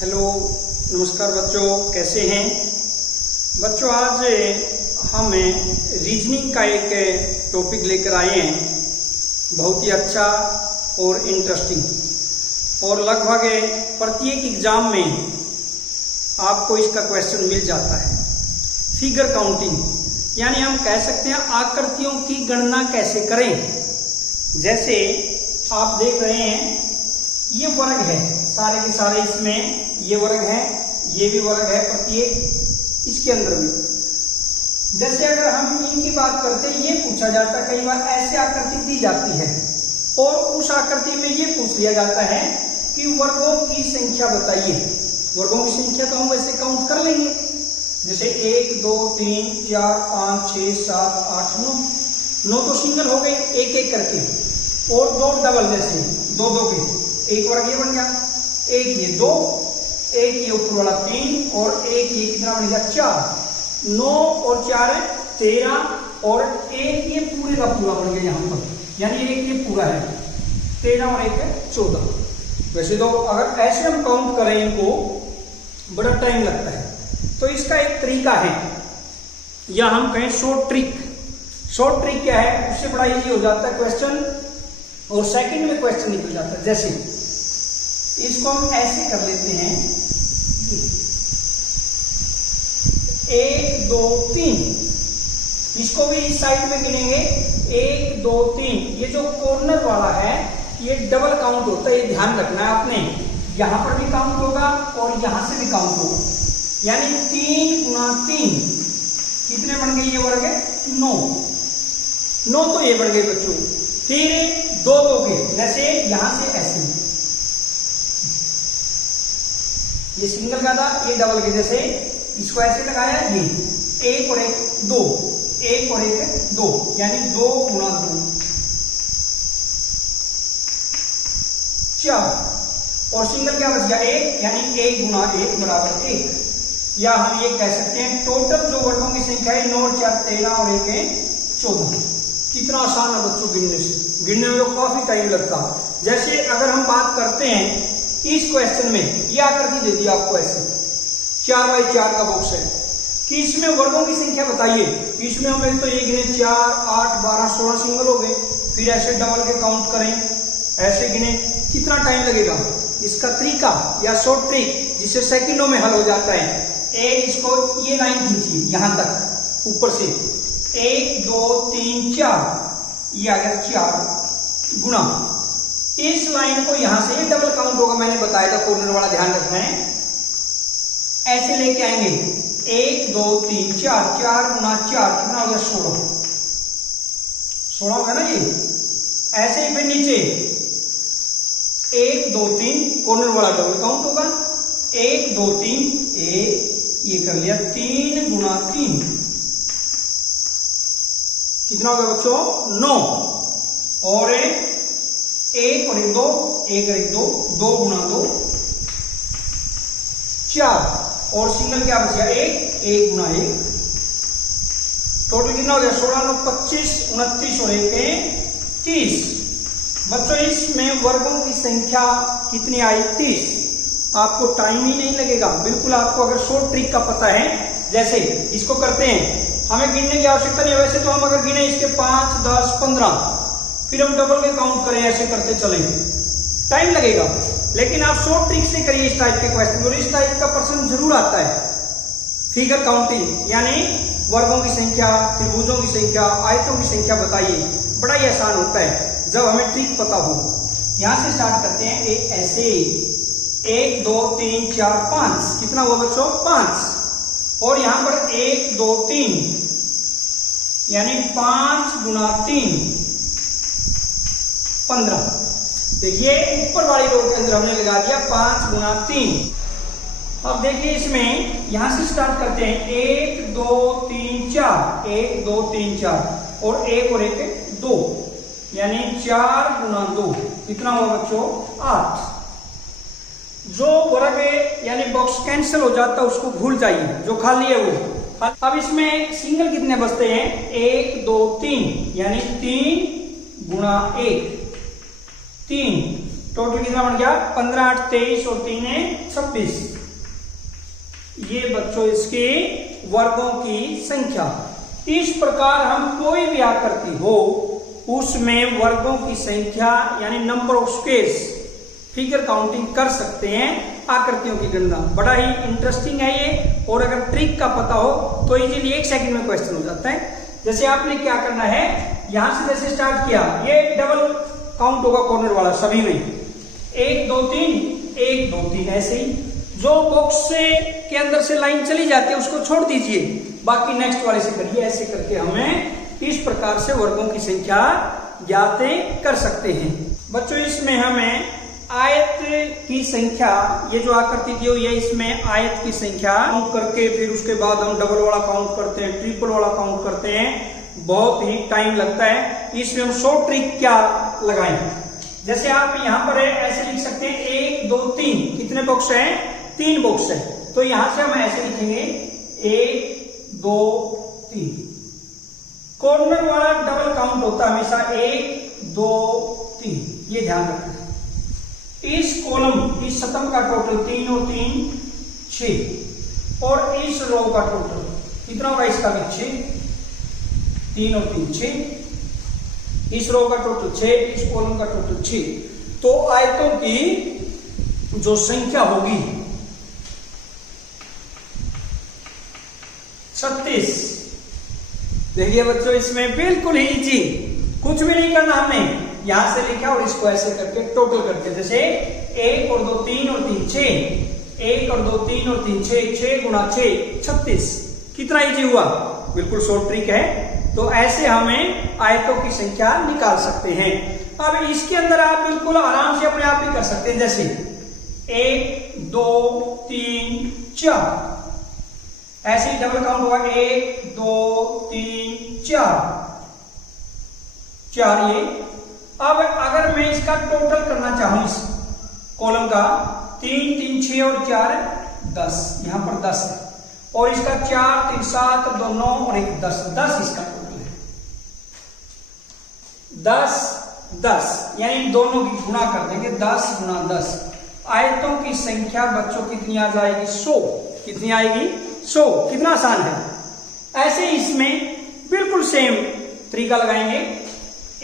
Hello, नमस्कार बच्चों, कैसे हैं बच्चों। आज हम रीजनिंग का एक टॉपिक लेकर आए हैं, बहुत ही अच्छा और इंटरेस्टिंग, और लगभग प्रत्येक एग्जाम में आपको इसका क्वेश्चन मिल जाता है। फिगर काउंटिंग, यानी हम कह सकते हैं आकृतियों की गणना कैसे करें। जैसे आप देख रहे हैं, ये वर्ग है, सारे के सारे इसमें ये वर्ग है, ये भी वर्ग है, प्रत्येक इसके अंदर भी। जैसे अगर हम इनकी बात करते हैं, ये पूछा जाता है कई बार, ऐसे आकृति दी जाती है और उस आकृति में ये पूछ लिया जाता है कि वर्गों की संख्या बताइए। वर्गों की संख्या तो हम वैसे काउंट कर लेंगे, जैसे 1 2 3 4 5 6 7 8 9 तो सिंगल हो गए एक एक करके, और दो डबल, जैसे दो दो के एक वर्ग ये बन गया, एक ये 2, एक ये ऊपर वाला 3 और एक ये कितना बन गया 4। 9 और 4 है 13 और एक ये पूरे का पूरा बन गया यहाँ पर, यानी एक ये पूरा है 13 और एक है 14। वैसे तो अगर ऐसे हम काउंट करें इनको बड़ा टाइम लगता है, तो इसका एक तरीका है, या हम कहें शॉर्ट ट्रिक। शॉर्ट ट्रिक क्या है, उससे बड़ा इजी हो जाता है क्वेश्चन और सेकंड में क्वेश्चन निकल जाता है। जैसे इसको हम ऐसे कर लेते हैं, 1 2 3, इसको भी इस साइड में गिनेंगे 1 2 3। ये जो कॉर्नर वाला है ये डबल काउंट होता है, ये ध्यान रखना है आपने। यहां पर भी काउंट होगा और यहां से भी काउंट होगा, यानी 3 गुना 3 कितने बन गए, ये वर्ग है 9 तो ये बन गए बच्चों। फिर 2 2 के, जैसे यहां से ऐसे, ये सिंगल का था, ये डबल के, जैसे इसको ऐसे लगाया, ये 1 और 1 2, 1 और 1 2, यानी 2 गुना 2 4, और सिंगल क्या बच गया 1, यानी 1 गुना 1 बराबर 1। या हम ये कह सकते हैं टोटल जो वर्गों की संख्या है 9 और 4 13 और 1 है 14। कितना आसान है बच्चों गिनने से, गिनने में तो काफी टाइम लगता। जैसे अगर हम बात करते हैं इस क्वेश्चन में, ये आकृति दे दी आपको ऐसे 4 बाई 4 का बॉक्स है कि इसमें वर्गों की संख्या बताइए। इसमें हम एक तो ये गिने 4 8 12 16 सिंगल हो गए, फिर ऐसे डबल के काउंट करें, ऐसे गिने, कितना टाइम लगेगा। इसका तरीका या शॉर्ट ट्रिक जिससे सेकंडों में हल हो जाता है, इसको ये लाइन खींचिए यहां तक ऊपर से, 1 2 3 4, ये आ गया 4 गुना, इस लाइन को यहां से डबल काउंट होगा, मैंने बताया था कॉर्नर वाला, ध्यान रखना है। ऐसे लेके आएंगे 1 2 3 4, 4 गुना 4 कितना हो गया 16 होगा ना ये। ऐसे ही फिर नीचे 1 2 3, कॉर्नर वाला डबल काउंट होगा, 1 2 3 ये कर लिया 3 गुना 3 कितना हो गया बच्चों 9, और 1 और 1 2, 1 और 1 2, 2 गुना 2 4, और सिंगल क्या बच गया 1, 1 गुना 1, टोटल कितना हो गया 16 9 25 29 और 1 30। बच्चों इसमें वर्गों की संख्या कितनी आई 30। आपको टाइम ही नहीं लगेगा बिल्कुल, आपको अगर शॉर्ट ट्रिक का पता है। जैसे इसको करते हैं, हमें गिनने की आवश्यकता नहीं है, वैसे तो हम अगर गिने इसके 5 10 15, फिर हम डबल के काउंट करें, ऐसे करते चलेंगे, टाइम लगेगा। लेकिन आप शॉर्ट ट्रिक से करिए इस टाइप के क्वेश्चन, और इस टाइप का प्रश्न जरूर आता है। फिगर काउंटिंग यानी वर्गों की संख्या, त्रिभुजों की संख्या, आयतों की संख्या बताइए, बड़ा ही आसान होता है जब हमें ट्रिक पता हो। यहां से स्टार्ट करते हैं, ऐसे 1 2 3 4 5, कितना हुआ बच्चों 5, और यहां पर 1 2 3, यानी 5 गुना 3 15। देखिए ऊपर वाली रो के अंदर हमने लगा दिया 5 गुना 3। अब देखिए इसमें यहां से स्टार्ट करते हैं, 1 2 3 4, 1 2 3 4, और 1 और 1 2, यानी 4 गुना 2 कितना हुआ बच्चों 8। जो वर्ग यानी बॉक्स कैंसिल हो जाता है उसको भूल जाइए, जो खाली है वो। अब इसमें सिंगल कितने बचते हैं 1 2 3, यानी 3 गुना 1 3, टोटल कितना बन गया 15 8 23 और 3 है 26। ये बच्चों इसके वर्गों की संख्या। इस प्रकार हम कोई भी आकृति हो उसमें वर्गों की संख्या यानी number of squares figure counting कर सकते हैं, आकृतियों की गणना। बड़ा ही इंटरेस्टिंग है ये, और अगर ट्रिक का पता हो तो इजीली 1 सेकंड में क्वेश्चन हो जाता है। जैसे आपने क्या करना है, यहां से जैसे स्टार्ट किया, ये डबल काउंट होगा कॉर्नर वाला सभी में, 1 2 3 1 2 3 ऐसे ही। जो बॉक्स से के अंदर से लाइन चली जाती है उसको छोड़ दीजिए, बाकी नेक्स्ट वाले से करिए। ऐसे करके हमें इस प्रकार से वर्गों की संख्या ज्ञात कर सकते हैं। बच्चों इसमें हमें आयत की संख्या, ये जो आकृति दी हुई है इसमें आयत की संख्या काउंट करके फिर उसके बाद हम डबल वाला काउंट करते हैं, ट्रिपल वाला काउंट करते हैं, बहुत ही टाइम लगता है। इसमें हम 100 ट्रिक क्या लगाएं। जैसे आप यहाँ पर ऐसे लिख सकते हैं 1 2 3, कितने बॉक्स है 3 बॉक्स है, तो यहां से हम ऐसे लिखेंगे 1 2 3। कॉर्नर वाला डबल काउंट होता है हमेशा 1 2 3, ये ध्यान रखना। इस कॉलम इस सतम का टोटल 3 और 3 6, और इस रो का टोटल कितना होगा, इसका भी 6, 3 और 3 6, इस रो का टोटल 6, इस कॉलम का टोटल 6। तो आयतों की जो संख्या होगी 36। देखिए बच्चों इसमें बिल्कुल ही इजी, कुछ भी नहीं करना हमने, यहां से लिखा और इसको ऐसे करके टोटल करके, जैसे 1 और 2 3 और 3 6, 1 और 2 3 और 3 6, 6 गुणा 6 36। कितना इजी हुआ, बिल्कुल शॉर्ट ट्रिक है। तो ऐसे हमें आयतों की संख्या निकाल सकते हैं। अब इसके अंदर आप बिल्कुल आराम से अपने आप भी कर सकते हैं, जैसे 1 2 3 4, ऐसे ही डबल काउंट होगा 1 2 3 4 ये। अब अगर मैं इसका टोटल करना चाहूं इस कॉलम का, 3 3 6 और 4 10, यहां पर 10 है, और इसका 4 3 7 2 9 और 1 10, 10 इसका टोटल है। 10 10 यानी दोनों की गुणा कर देंगे, 10 गुणा 10। आयतों की संख्या बच्चों कितनी आ जाएगी 100। कितनी आएगी 100। कितना आसान है। ऐसे इसमें बिल्कुल सेम तरीका लगाएंगे,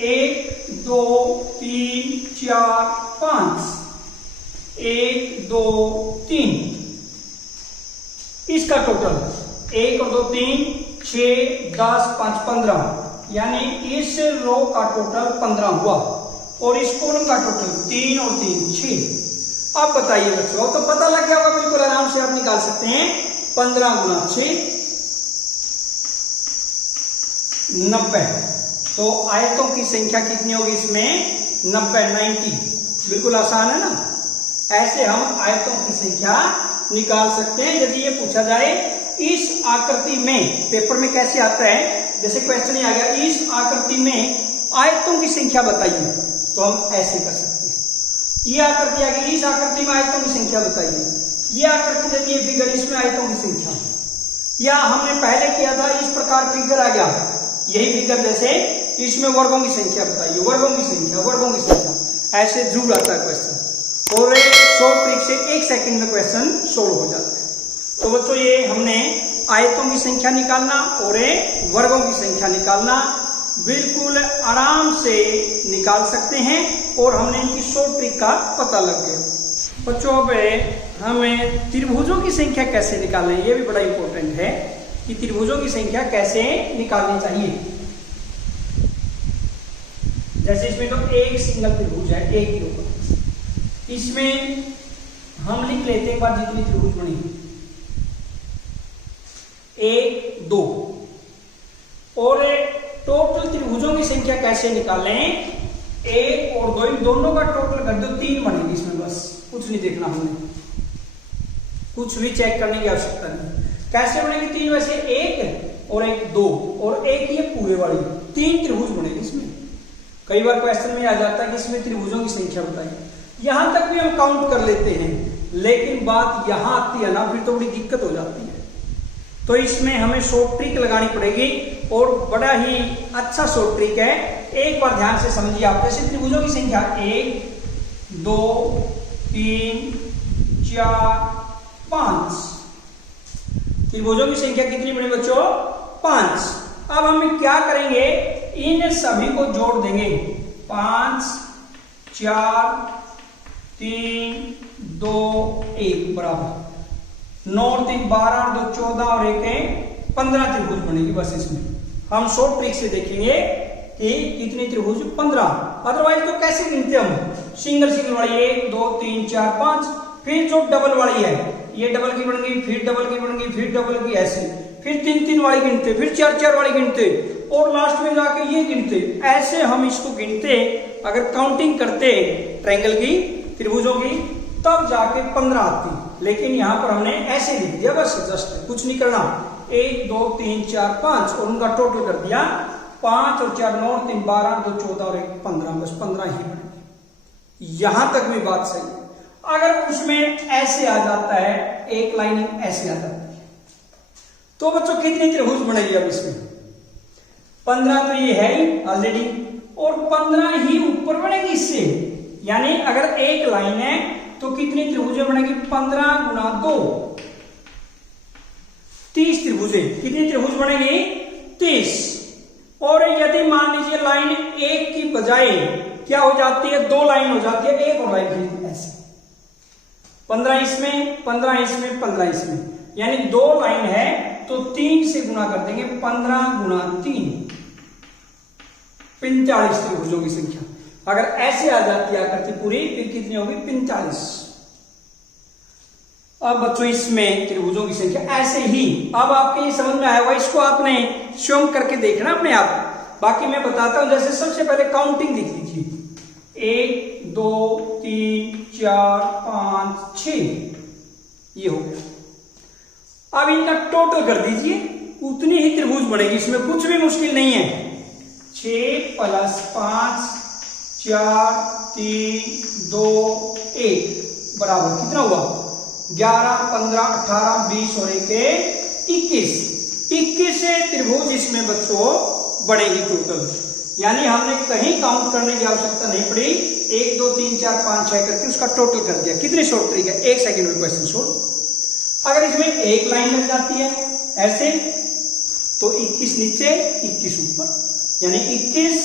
1 2 3 4 5, 1 2 3, इसका टोटल 1 और 2 3 6 10 5 15, यानी इस रो का टोटल 15 हुआ, और इस कॉलम का टोटल 3 और 3 6। अब बताइए बच्चों, तो पता लग गया होगा, बिल्कुल आराम से आप निकाल सकते हैं। 15 गुना 6 90। तो आयतों की संख्या कितनी होगी इसमें 90 90। बिल्कुल आसान है ना। ऐसे हम आयतों की संख्या निकाल सकते हैं। यदि ये पूछा जाए इस आकृति में, पेपर में कैसे आता है, जैसे क्वेश्चन ही आ गया इस आकृति में आयतों की संख्या बताइए, तो हम ऐसे कर सकते हैं। ये आकृति आ गई, इस आकृति में आयतों की संख्या बताइए। ये आकृति यदि ये फिगर, इसमें आयतों की संख्या, या हमने पहले किया था इस प्रकार फिगर आ गया, यही फिगर जैसे इसमें वर्गों की संख्या बताइए, वर्गों की संख्या, वर्गों की संख्या, ऐसे जरूर आता है क्वेश्चन। और शॉर्ट ट्रिक से 1 सेकंड में क्वेश्चन सोल्व हो जाता है। तो बच्चों ये हमने आयतों की संख्या निकालना और वर्गों की संख्या निकालना बिल्कुल आराम से निकाल सकते हैं, और हमने इनकी शॉर्ट ट्रिक का पता लग गया। बच्चों अब हमें त्रिभुजों की संख्या कैसे निकालें, ये भी बड़ा इंपॉर्टेंट है कि त्रिभुजों की संख्या कैसे निकालनी चाहिए। जैसे इसमें तो एक सिंगल त्रिभुज है, एक के ऊपर, इसमें हम लिख लेते हैं एक बार जितनी त्रिभुज बनी, 1 2, और टोटल त्रिभुजों की संख्या कैसे निकालें, 1 और 2, इन दोनों का टोटल कर दो, 3 बनेगी इसमें। बस कुछ नहीं देखना हमने, कुछ भी चेक करने की आवश्यकता नहीं। कैसे बनेगी 3, वैसे 1 और 1 2 और 1 ये पूरे वाली 3 त्रिभुज बनेगी इसमें। कई बार क्वेश्चन में आ जाता है कि इसमें त्रिभुजों की संख्या बताइए, यहां तक भी हम काउंट कर लेते हैं, लेकिन बात यहां आती है ना, फिर तो बड़ी दिक्कत हो जाती है। तो इसमें हमें शॉर्ट ट्रिक लगानी पड़ेगी, और बड़ा ही अच्छा शॉर्ट ट्रिक है। एक बार ध्यान से समझिए आप। जैसे त्रिभुजों की संख्या 1 2 3 4 5। त्रिभुजों की संख्या कितनी बनी बच्चों? 5। अब हम क्या करेंगे, इन सभी को जोड़ देंगे। 5 4 3 2 1 बराबर 9 3 12 2 14 और 1 है 15 त्रिभुज बनेगी। बस इसमें हम शॉर्ट ट्रिक से देखेंगे कि कितने त्रिभुज? 15। अदरवाइज तो कैसे गिनते हम? सिंगल सिंगल वाली 1 2 3 4 5, फिर जो डबल वाली है ये डबल की बन गई, फिर डबल की बन गई, फिर डबल की, ऐसे फिर 3 3 वाली गिनते, फिर 4 4 वाली गिनते और लास्ट में जाके ये गिनते। ऐसे हम इसको गिनते, अगर काउंटिंग करते ट्रायंगल की, त्रिभुजों की, तब जाके 15 आती। लेकिन यहाँ पर हमने ऐसे लिख दिया, बस जस्ट कुछ नहीं करना। 1 2 3 4 5 और उनका टोटल कर दिया 5 और 4 9 3 12 2 14 और 1 15, बस 15 ही बनेगी। यहां तक भी बात सही है। अगर उसमें ऐसे आ जाता है, एक लाइनिंग ऐसे आ जाती है, तो बच्चों कितनी त्रिभुज बनेगी? अब इसमें 15 तो ये है ही ऑलरेडी, और 15 ही ऊपर बनेगी इससे। यानी अगर एक लाइन है तो कितनी त्रिभुजें बनेगी? 15 गुणा 2 30 त्रिभुजें। कितनी त्रिभुज बनेगी? 30। और यदि मान लीजिए लाइन एक की बजाय क्या हो जाती है? 2 लाइन हो जाती है, एक और लाइन खींचती ऐसे, 15 इसमें 15 इसमें 15 इसमें, यानी 2 लाइन है तो 3 से गुणा कर देंगे। 15 गुणा 3 45 त्रिभुजों की संख्या। अगर ऐसे आ जाती है आकृति पूरी, फिर कितनी होगी? 45। अब बच्चों इसमें त्रिभुजों की संख्या ऐसे ही। अब आपके ये समझ में आया होगा, इसको आपने स्वयं करके देखना अपने आप। बाकी मैं बताता हूं। जैसे सबसे पहले काउंटिंग लिख लीजिए, 1 2 3 4 5 6, ये हो गया। अब इनका टोटल कर दीजिए, उतनी ही त्रिभुज बनेगी, इसमें कुछ भी मुश्किल नहीं है। 6 + 5 4 3 2 1 बराबर कितना हुआ? 11 15 18 20 और 1 21। 21 त्रिभुज इसमें बच्चों बनेगी टोटल। यानी हमने कहीं काउंट करने की आवश्यकता नहीं पड़ी, 1 2 3 4 5 6 करके उसका टोटल कर दिया। कितनी शॉर्ट ट्रिक है? 1 सेकंड में क्वेश्चन सोल्व। अगर इसमें एक लाइन लग जाती है ऐसे, तो 21 नीचे 21 ऊपर, यानी 21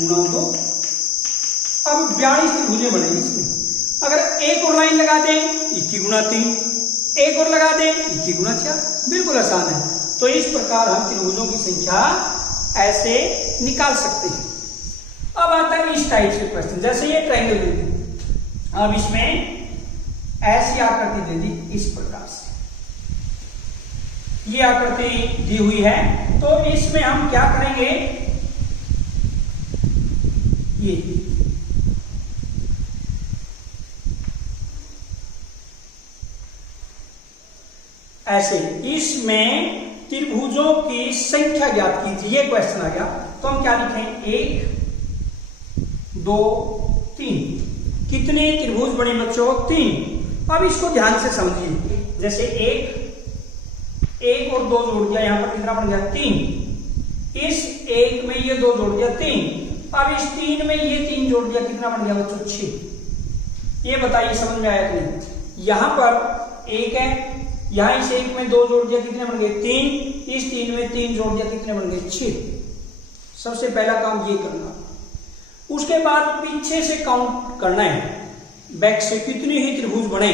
गुणा 2। अब 42 त्रिभुजें बनेगी इसमें। अगर एक और लाइन लगा दें, 21 गुणा 3, एक और लगा दें 21 गुणा 4, बिल्कुल आसान है। तो इस प्रकार हम त्रिभुजों की संख्या ऐसे निकाल सकते हैं। अब आता है इस टाइप से क्वेश्चन, जैसे ये ट्रायंगल दे दी, अब इसमें ऐसी आकृति दे दी इस प्रकार से, ये आकृति दी हुई है। तो इसमें हम क्या करेंगे, ये ऐसे, इसमें त्रिभुजों की संख्या ज्ञात कीजिए, ये क्वेश्चन आ गया। तो हम क्या लिखें? 1 2 3। कितने त्रिभुज बने बच्चों? 3। अब इसको ध्यान से समझिए। जैसे 1 और 2 जोड़ दिया, यहां पर कितना बन गया? 3। इस 1 में ये 2 जोड़ दिया, 3। अब इस 3 में ये 3 जोड़ दिया, कितना बन गया बच्चों? 6। ये बताइए समझ में आया कि नहीं? यहां पर 1 है, यहां इस 1 में 2 जोड़ दिया, कितने बन गए? 3। इस 3 में 3 जोड़ दिया, कितने बन गए? 6। सबसे पहला काम ये करना। उसके बाद पीछे से काउंट करना है, बैक से कितनी ही त्रिभुज बने,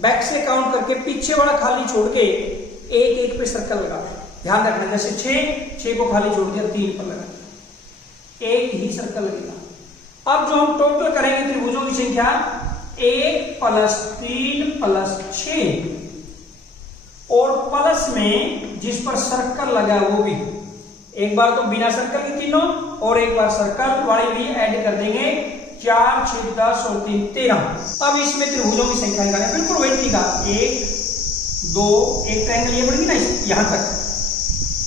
बैक से काउंट करके पीछे वाला खाली छोड़ के एक एक पे सर्कल लगा। ध्यान रखना, जैसे 6 को खाली छोड़ दिया, 3 पर लगा, एक ही सर्कल लगेगा। अब जो हम टोटल करेंगे त्रिभुजों की संख्या, 1 + 3 + 6, और प्लस में जिस पर सर्कल लगा वो भी, एक बार तो बिना सर्कल की तीनों और एक बार सर्कल वाली भी ऐड कर देंगे। 4 6 10 और 3 13। अब इसमें त्रिभुजों की संख्या निकालें, बिल्कुल वही तरीका। 1 2, एक ट्रायंगल ये बन गई ना यहां तक,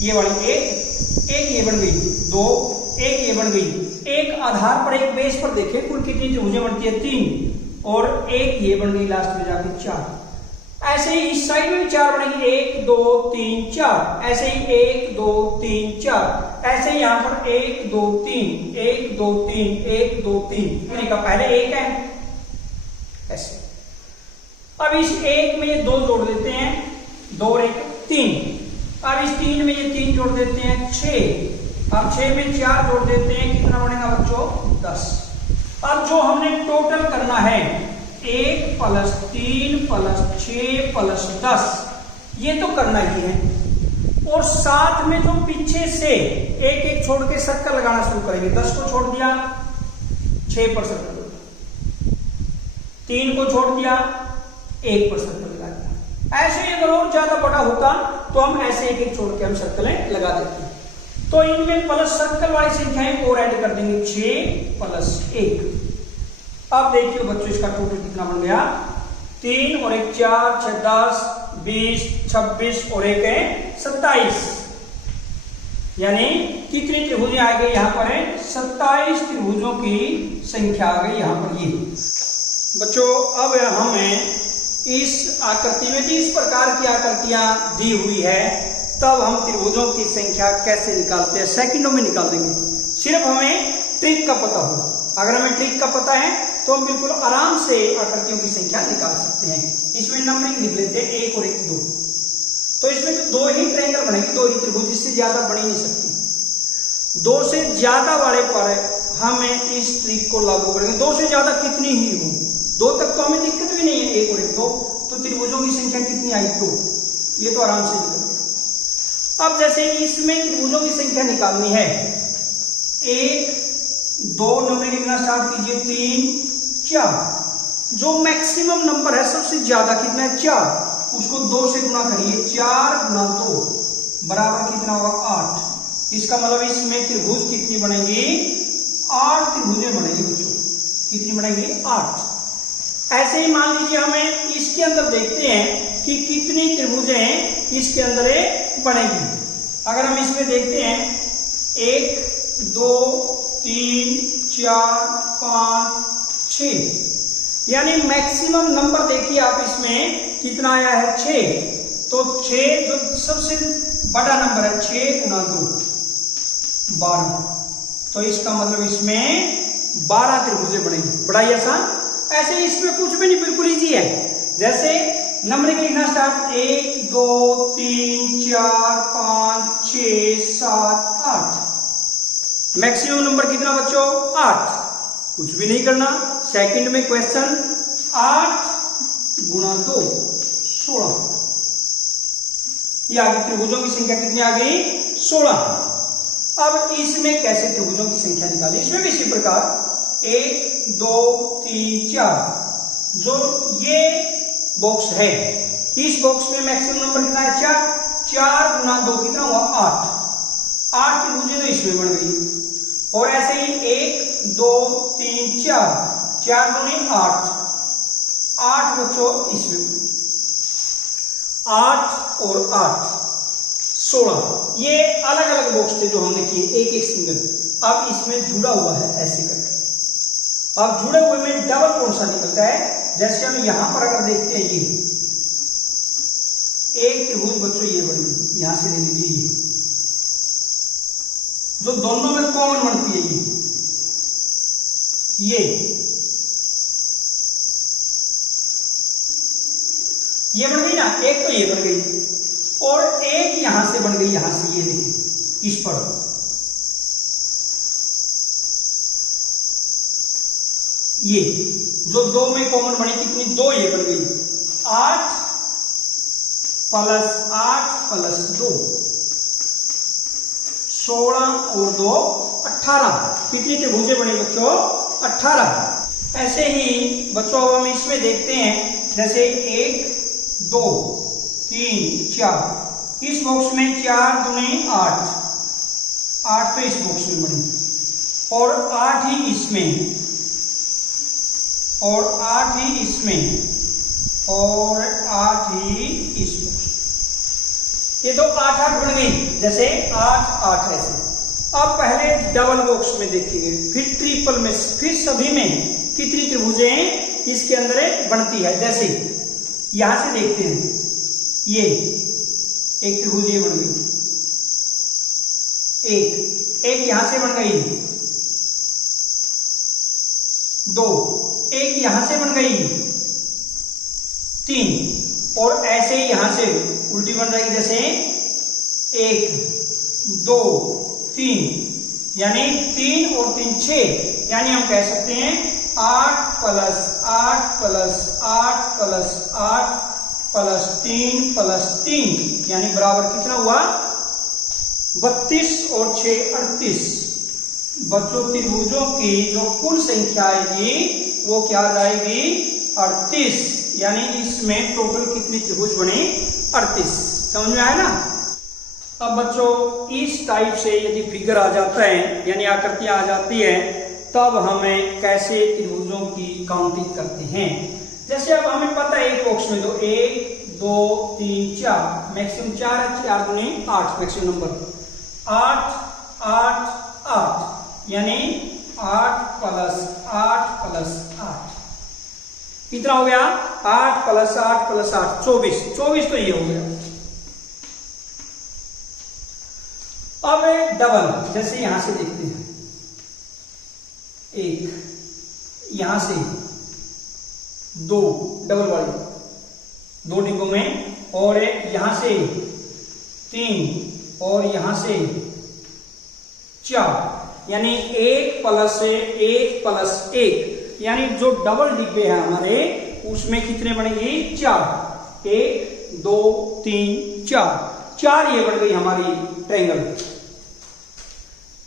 ये वाली एक ये बन गई, 2 एक ये बन गई। एक आधार पर, एक बेस पर देखें कुल कितनी त्रिभुजें बनती है? 3, और एक ये बन गई लास्ट में जाके 4। ऐसे ही इस साइड में भी 4 बनेगी, 1 2 3 4। ऐसे ही 1 2 3 4। ऐसे ही यहां पर 1 2 3 1 2 3 1 2 3। का पहले 1 है, ऐसे। अब इस एक में ये 2 जोड़ देते हैं, 2 और 1 3। अब इस 3 में ये 3 जोड़ देते हैं 6। अब 6 में 4 जोड़ देते हैं, कितना बनेगा बच्चों 10। अब जो हमने टोटल करना है 1 + 3 + 6 + 10, ये तो करना ही है। और साथ में जो पीछे से एक एक छोड़ के सर्कल लगाना शुरू करेंगे। 10 को छोड़ दिया 6 पर सर्कल, 3 को छोड़ दिया 1 पर सर्कल लगा दिया। ऐसे ही अगर और ज्यादा बड़ा होता तो हम ऐसे एक एक छोड़ के हम सर्कलें लगा देते। तो इनमें प्लस सर्कल वाली संख्याएं और ऐड कर देंगे 6 + 1। अब देखिए बच्चों इसका टोटल कितना बन गया, 3 और 1 4 6 10 20 26 और 1 है 27। यानी कितनी त्रिभुजें आ गई यहाँ पर है, 27 त्रिभुजों की संख्या आ गई यहाँ पर। ये बच्चों अब हमें इस आकृति में इस प्रकार की आकृतियां दी हुई है, तब हम त्रिभुजों की संख्या कैसे निकालते हैं, सेकंडों में निकाल देंगे। सिर्फ हमें ट्रिक का पता हो। अगर हमें ट्रिक का पता है तो हम बिल्कुल आराम से आकृतियों की संख्या निकाल सकते हैं। इसमें नंबरिंग लिख लेते हैं 1 और 1 2। तो इसमें तो 2 ही ट्रायंगल बनेंगे, 2 ही त्रिभुज, इससे ज्यादा बन ही नहीं सकती। 2 से ज्यादा वाले पर हमें इस ट्रिक को लागू करेंगे। 2 से ज्यादा कितनी ही हो, 2 तक तो हमें दिक्कत भी नहीं है, 1 और 1 2, तो त्रिभुजों की संख्या कितनी आई 2, ये तो आराम से निकल गया। अब जैसे इसमें त्रिभुजों की संख्या निकालनी है, 1 2 नंबर लिखना स्टार्ट कीजिए, 3 4। जो मैक्सिमम नंबर है सबसे ज्यादा कितना है 4, उसको 2 से गुणा करिए, 4 × 2 बराबर कितना होगा 8। इसका मतलब इसमें त्रिभुज कितनी बनेगी, 8 त्रिभुजें बनेगी बच्चों। कितनी बनेगी 8। ऐसे ही मान लीजिए हमें इसके अंदर देखते हैं कि कितनी त्रिभुजें इसके अंदर बनेगी। अगर हम इसमें देखते हैं 1 2 3 4 5 6, यानी मैक्सिमम नंबर देखिए आप इसमें कितना आया है 6। तो 6 जो सबसे बड़ा नंबर है, 6 × 2 12। तो इसका मतलब इसमें 12 त्रिभुजें बनेगी। बड़ा ही आसान। ऐसे इसमें कुछ भी नहीं, बिल्कुल इजी है। जैसे नंबर लिखना स्टार्ट, 1 2 3 4 5 6 7 8। मैक्सिमम नंबर कितना बच्चों 8। कुछ भी नहीं करना, सेकंड में क्वेश्चन 8 × 2 16। ये आगे त्रिभुजों की संख्या कितनी आ गई 16। अब इसमें कैसे त्रिभुजों की संख्या निकालें, इसमें भी इसी प्रकार 1 2 3 4। जो ये बॉक्स है, इस बॉक्स में मैक्सिमम नंबर कितना है 4। 4 × 2 कितना हुआ 8। 8 त्रिभुजें तो इसमें बन गई। और ऐसे ही 1 2 3 4, 4 दूनी 8। 8 बच्चों इसमें 8 और 8 16। ये अलग अलग बॉक्स थे जो हमने किए, एक एक सिंगल। अब इसमें जुड़ा हुआ है ऐसे करके। अब जुड़े हुए में डबल कौन सा निकलता है, जैसे हम यहां पर अगर देखते हैं, ये एक त्रिभुज बच्चों ये बनी, यहां से ले लीजिए, ये जो दोनों में कॉमन बनती है, ये बन गई ना। एक तो ये बन गई और एक यहां से बन गई, यहां से ये देखिए इस पर। ये जो 2 में कॉमन बनी कितनी 2, ये बन गई 8 + 8 + 2 16 और 2 18। कितनी त्रिभुजें बनी बच्चों 18। ऐसे ही बच्चों अब हम इसमें देखते हैं, जैसे 1 2 3 4। इस बॉक्स में 4 दूनी 8। 8 तो इस बॉक्स में बनी, और 8 ही इसमें, और 8 ही इसमें, और 8 ही इस बॉक्स। ये तो 8 8 बन गई, जैसे 8 8 ऐसे। अब पहले डबल बॉक्स में देखेंगे, फिर ट्रिपल में, फिर सभी में कितनी त्रिभुजें इसके अंदर बनती है। जैसे यहां से देखते हैं, ये एक त्रिभुज ये बन गई, एक यहां से बन गई, 2 एक यहां से बन गई, 3 और ऐसे ही यहां से उल्टी बन जाएगी, जैसे 1 2 3 यानी 3 और 3 6, यानी हम कह सकते हैं 8 plus 8 plus 8 plus 8 plus 3 plus 3 यानी बराबर कितना हुआ 32 और 6 38। बच्चों त्रिभुजों की जो कुल संख्या आएगी वो क्या आ जाएगी 38, यानी इसमें टोटल कितनी त्रिभुज बने 38। समझ में आया ना। अब बच्चों इस टाइप से यदि फिगर आ जाता है यानी आकृतियां आ जाती है तब हमें कैसे त्रिभुजों की काउंटिंग करते हैं। जैसे अब हमें पता है एक बॉक्स में तो 1 2 3 4 मैक्सिमम 4 है, 4 दूनी 8 मैक्सिमम नंबर 8 8 8 यानी 8 प्लस 8 प्लस 8 कितना हो गया 8 प्लस 8 प्लस 8 24 24 तो ये हो गया। अब डबल, जैसे यहां से देखते हैं 1 यहां से 2 डबल वाली 2 डिब्बों में, और यहां से 3 और यहां से 4 यानी 1 प्लस 1 प्लस 1 यानी जो डबल डिब्बे हैं हमारे उसमें कितने बनेंगे 4 1 2 3 4 ये बन गई हमारी ट्रायंगल।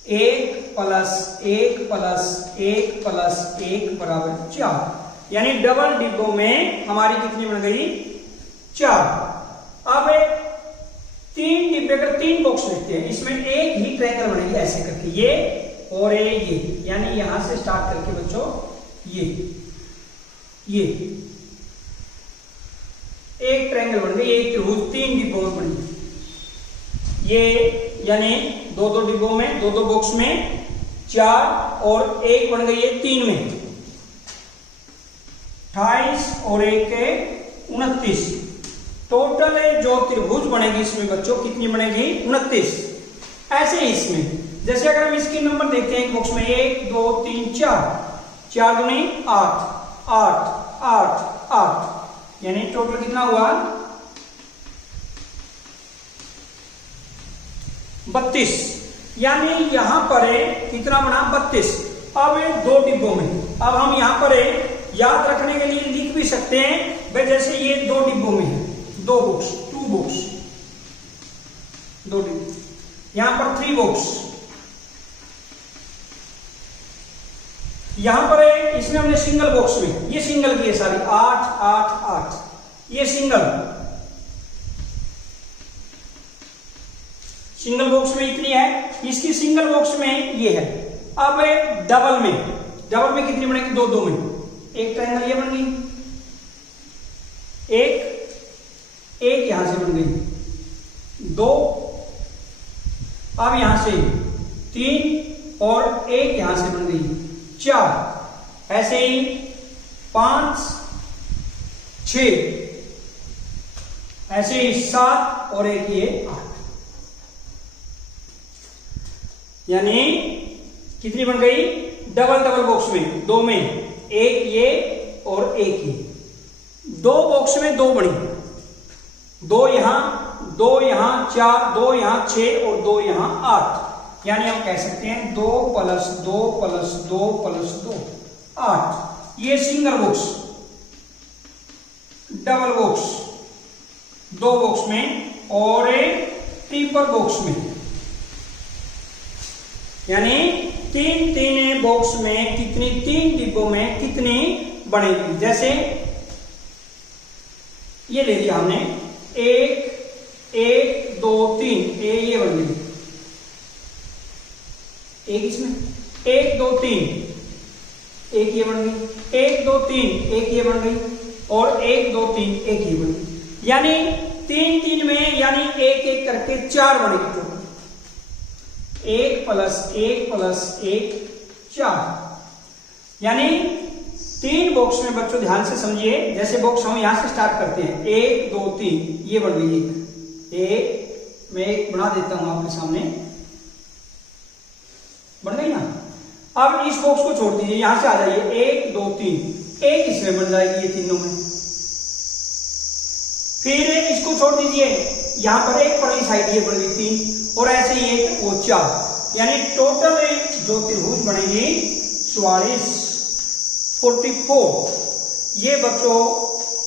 1 प्लस 1 प्लस 1 प्लस 1 बराबर 4 यानी डबल डिब्बों में हमारी कितनी बन गई 4। अब 3 डिब्बे का 3 बॉक्स लिखते हैं, इसमें एक ही ट्रायंगल बनेगी ऐसे करके ये और ये, यानी यहां से स्टार्ट करके बच्चों ये एक ट्रायंगल बन गई, एक त्रिभुज 3 डिब्बों में बनी ये, यानी 2 डिब्बों में 2 बॉक्स में 4 और 1 बन गई है 3 में 28 और 1 29। टोटल जो त्रिभुज बनेगी इसमें बच्चों कितनी बनेगी 29। ऐसे ही इसमें जैसे अगर हम इसके नंबर देखते हैं एक बॉक्स में 1 2 3 4 दूनी 8 8 8 8 यानी टोटल कितना हुआ 32, यानी यहां पर कितना बना 32। अब 2 डिब्बों में, अब हम यहां पर याद रखने के लिए लिख भी सकते हैं भाई, जैसे ये 2 डिब्बों में है 2 बॉक्स 2 बॉक्स 2 डिब्बे, यहां पर 3 बॉक्स, यहां पर इसमें हमने सिंगल बॉक्स में ये सिंगल की है सारी 8 8 8 ये सिंगल बॉक्स में इतनी है, इसकी सिंगल बॉक्स में ये है। अब डबल में कितनी बनेगी 2 2 में एक ट्रायंगल ये बन गई, एक यहां से बन गई 2, अब यहां से 3 और 1 यहां से बन गई 4, ऐसे ही 5 6 ऐसे ही 7 और 1 ये 8, यानी कितनी बन गई डबल बॉक्स में 2 में 1 ये और 1 ये, 2 बॉक्स में 2 बनी, 2 यहां 4 2 यहां 6 और 2 यहां 8, यानी हम कह सकते हैं 2 प्लस 2 प्लस 2 प्लस 2 8। ये single box, double box 2 box में और ट्रिपल बॉक्स में, यानी 3 बॉक्स में कितनी 3 डिब्बों में कितनी बनेगी। जैसे ये ले लिया हमने 1 1 2 3 ये बन गई, एक इसमें 1 2 3 एक ये बन गई, 1 2 3 एक ये बन गई और 1 2 3 एक ये बन गई, यानी 3 में यानी 1 1 करके 4 बनेगी टोटल। 1 प्लस 1 प्लस 1 4, यानी 3 बॉक्स में बच्चों ध्यान से समझिए, जैसे बॉक्स हम यहां से स्टार्ट करते हैं 1 2 3 ये बन गई एक, मैं एक बना देता हूं आपके सामने, बन गई ना। अब इस बॉक्स को छोड़ दीजिए, यहां से आ जाइए 1 2 3 एक इसमें बन जाएगी ये तीनों में, फिर इसको छोड़ दीजिए, यहाँ पर एक पड़ी साइड ये बन गई 3 और ऐसे ही एक वो 4, यानी टोटल जो त्रिभुज बनेगी 44 ये बच्चों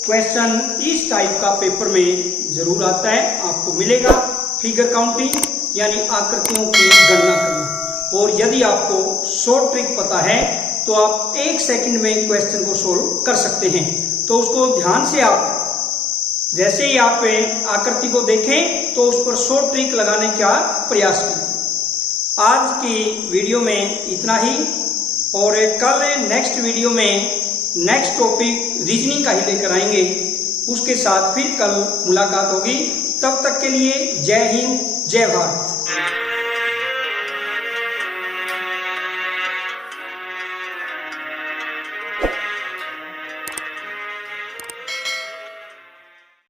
क्वेश्चन इस टाइप का पेपर में जरूर आता है, आपको मिलेगा फिगर काउंटिंग यानी आकृतियों की गणना करना। और यदि आपको शॉर्ट ट्रिक पता है तो आप 1 सेकंड में क्वेश्चन को सोल्व कर सकते हैं। तो उसको ध्यान से आप जैसे ही आप आकृति को देखें तो उस पर शॉर्ट ट्रिक लगाने का प्रयास करें। आज की वीडियो में इतना ही, और कल नेक्स्ट वीडियो में नेक्स्ट टॉपिक रीजनिंग का ही लेकर आएंगे। उसके साथ फिर कल मुलाकात होगी। तब तक के लिए जय हिंद, जय भारत।